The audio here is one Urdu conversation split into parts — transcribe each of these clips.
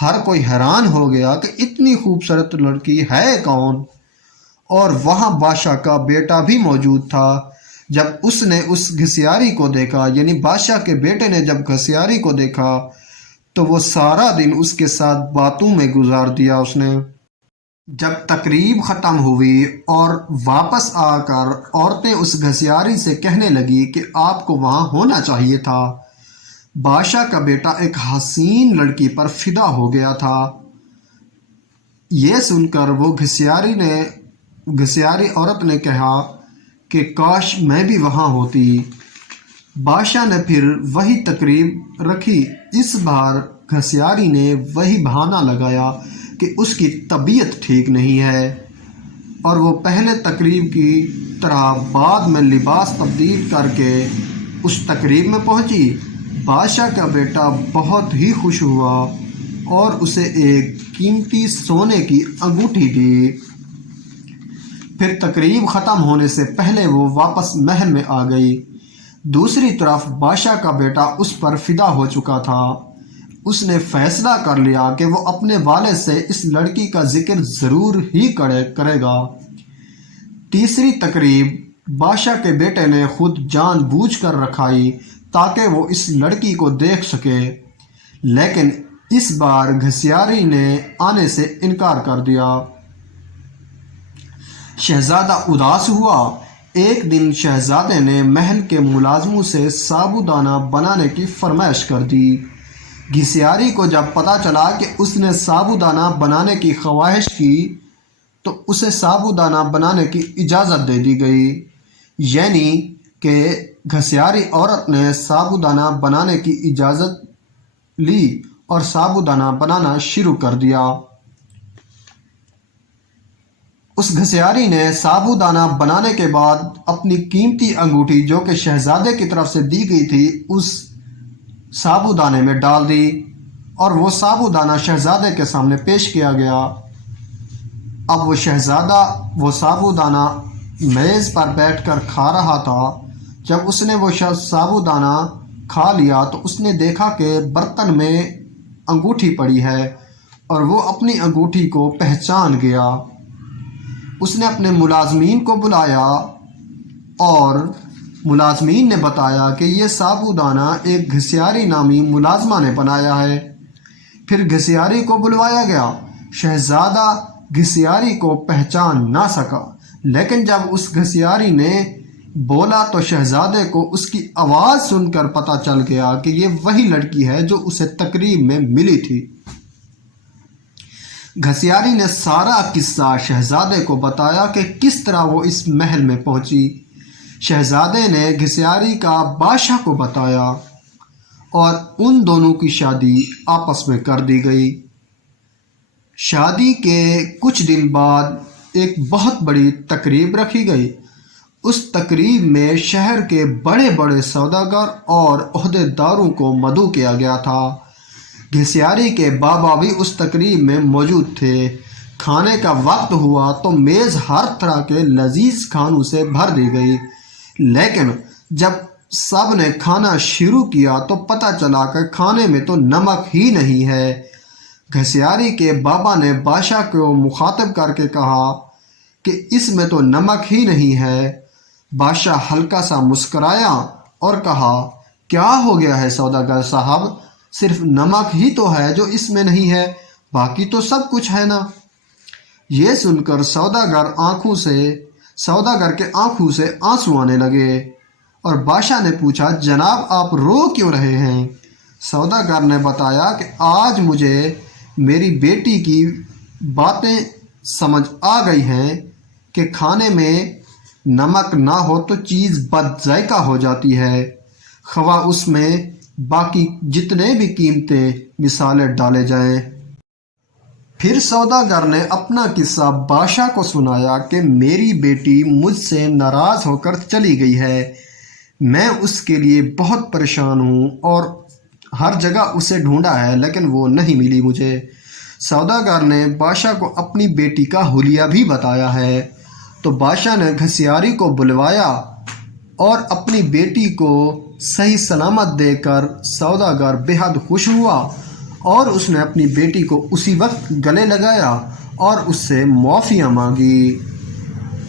ہر کوئی حیران ہو گیا کہ اتنی خوبصورت لڑکی ہے کون، اور وہاں بادشاہ کا بیٹا بھی موجود تھا۔ جب اس نے اس گھسیاری کو دیکھا، یعنی بادشاہ کے بیٹے نے جب گھسیاری کو دیکھا تو وہ سارا دن اس کے ساتھ باتوں میں گزار دیا اس نے۔ جب تقریب ختم ہوئی اور واپس آ کر عورتیں اس گھسیاری سے کہنے لگی کہ آپ کو وہاں ہونا چاہیے تھا، بادشاہ کا بیٹا ایک حسین لڑکی پر فدا ہو گیا تھا۔ یہ سن کر وہ گھسیاری عورت نے کہا کہ کاش میں بھی وہاں ہوتی۔ بادشاہ نے پھر وہی تقریب رکھی۔ اس بار گھسیاری نے وہی بہانہ لگایا کہ اس کی طبیعت ٹھیک نہیں ہے، اور وہ پہلے تقریب کی طرح بعد میں لباس تبدیل کر کے اس تقریب میں پہنچی۔ بادشاہ کا بیٹا بہت ہی خوش ہوا اور اسے ایک قیمتی سونے کی انگوٹھی دی۔ پھر تقریب ختم ہونے سے پہلے وہ واپس محل میں آ گئی۔ دوسری طرف بادشاہ کا بیٹا اس پر فدا ہو چکا تھا۔ اس نے فیصلہ کر لیا کہ وہ اپنے والد سے اس لڑکی کا ذکر ضرور ہی کرے گا۔ تیسری تقریب بادشاہ کے بیٹے نے خود جان بوجھ کر رکھائی تاکہ وہ اس لڑکی کو دیکھ سکے، لیکن اس بار گھسیاری نے آنے سے انکار کر دیا۔ شہزادہ اداس ہوا۔ ایک دن شہزادے نے محل کے ملازموں سے سابودانہ بنانے کی فرمائش کر دی۔ گھسیاری کو جب پتہ چلا کہ اس نے سابودانہ بنانے کی خواہش کی تو اسے سابودانہ بنانے کی اجازت دے دی گئی، یعنی کہ گھسیاری عورت نے سابودانہ بنانے کی اجازت لی اور سابودانہ بنانا شروع کر دیا۔ اس گھسیاری نے سابودانہ بنانے کے بعد اپنی قیمتی انگوٹھی جو کہ شہزادے کی طرف سے دی گئی تھی اس سابودانے میں ڈال دی، اور وہ سابودانہ شہزادے کے سامنے پیش کیا گیا۔ اب وہ شہزادہ وہ سابودانہ میز پر بیٹھ کر کھا رہا تھا۔ جب اس نے وہ سابودانہ کھا لیا تو اس نے دیکھا کہ برتن میں انگوٹھی پڑی ہے، اور وہ اپنی انگوٹھی کو پہچان گیا۔ اس نے اپنے ملازمین کو بلایا اور ملازمین نے بتایا کہ یہ سابودانہ ایک گھسیاری نامی ملازمہ نے بنایا ہے۔ پھر گھسیاری کو بلوایا گیا۔ شہزادہ گھسیاری کو پہچان نہ سکا، لیکن جب اس گھسیاری نے بولا تو شہزادے کو اس کی آواز سن کر پتہ چل گیا کہ یہ وہی لڑکی ہے جو اسے تقریب میں ملی تھی۔ گھسیاری نے سارا قصہ شہزادے کو بتایا کہ کس طرح وہ اس محل میں پہنچی۔ شہزادے نے گھسیاری کا بادشاہ کو بتایا اور ان دونوں کی شادی آپس میں کر دی گئی۔ شادی کے کچھ دن بعد ایک بہت بڑی تقریب رکھی گئی۔ اس تقریب میں شہر کے بڑے بڑے سوداگر اور عہدیداروں کو مدعو کیا گیا تھا۔ گھسیاری کے بابا بھی اس تقریب میں موجود تھے۔ کھانے کا وقت ہوا تو میز ہر طرح کے لذیذ کھانوں سے بھر دی گئی، لیکن جب سب نے کھانا شروع کیا تو پتہ چلا کہ کھانے میں تو نمک ہی نہیں ہے۔ گھسیاری کے بابا نے بادشاہ کو مخاطب کر کے کہا کہ اس میں تو نمک ہی نہیں ہے۔ بادشاہ ہلکا سا مسکرایا اور کہا، کیا ہو گیا ہے سوداگر صاحب، صرف نمک ہی تو ہے جو اس میں نہیں ہے، باقی تو سب کچھ ہے نا۔ یہ سن کر سوداگر کے آنکھوں سے آنسو آنے لگے، اور بادشاہ نے پوچھا، جناب آپ رو کیوں رہے ہیں؟ سوداگر نے بتایا کہ آج مجھے میری بیٹی کی باتیں سمجھ آ گئی ہیں کہ کھانے میں نمک نہ ہو تو چیز بد ذائقہ ہو جاتی ہے، خواہ اس میں باقی جتنے بھی قیمتی مصالحے ڈالے جائیں۔ پھر سوداگر نے اپنا قصہ بادشاہ کو سنایا کہ میری بیٹی مجھ سے ناراض ہو کر چلی گئی ہے، میں اس کے لیے بہت پریشان ہوں اور ہر جگہ اسے ڈھونڈا ہے لیکن وہ نہیں ملی مجھے۔ سوداگر نے بادشاہ کو اپنی بیٹی کا حلیہ بھی بتایا ہے، تو بادشاہ نے گھسیاری کو بلوایا اور اپنی بیٹی کو صحیح سلامت دے کر سوداگر بے حد خوش ہوا اور اس نے اپنی بیٹی کو اسی وقت گلے لگایا اور اس سے معافیاں مانگی۔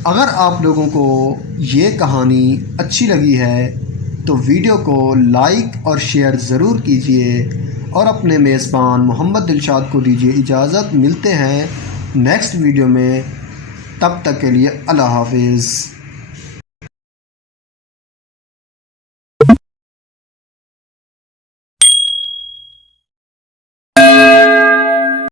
اگر آپ لوگوں کو یہ کہانی اچھی لگی ہے تو ویڈیو کو لائک اور شیئر ضرور کیجیے اور اپنے میزبان محمد دلشاد کو دیجیے اجازت۔ ملتے ہیں نیکسٹ ویڈیو میں، تب تک کے لیے اللہ حافظ۔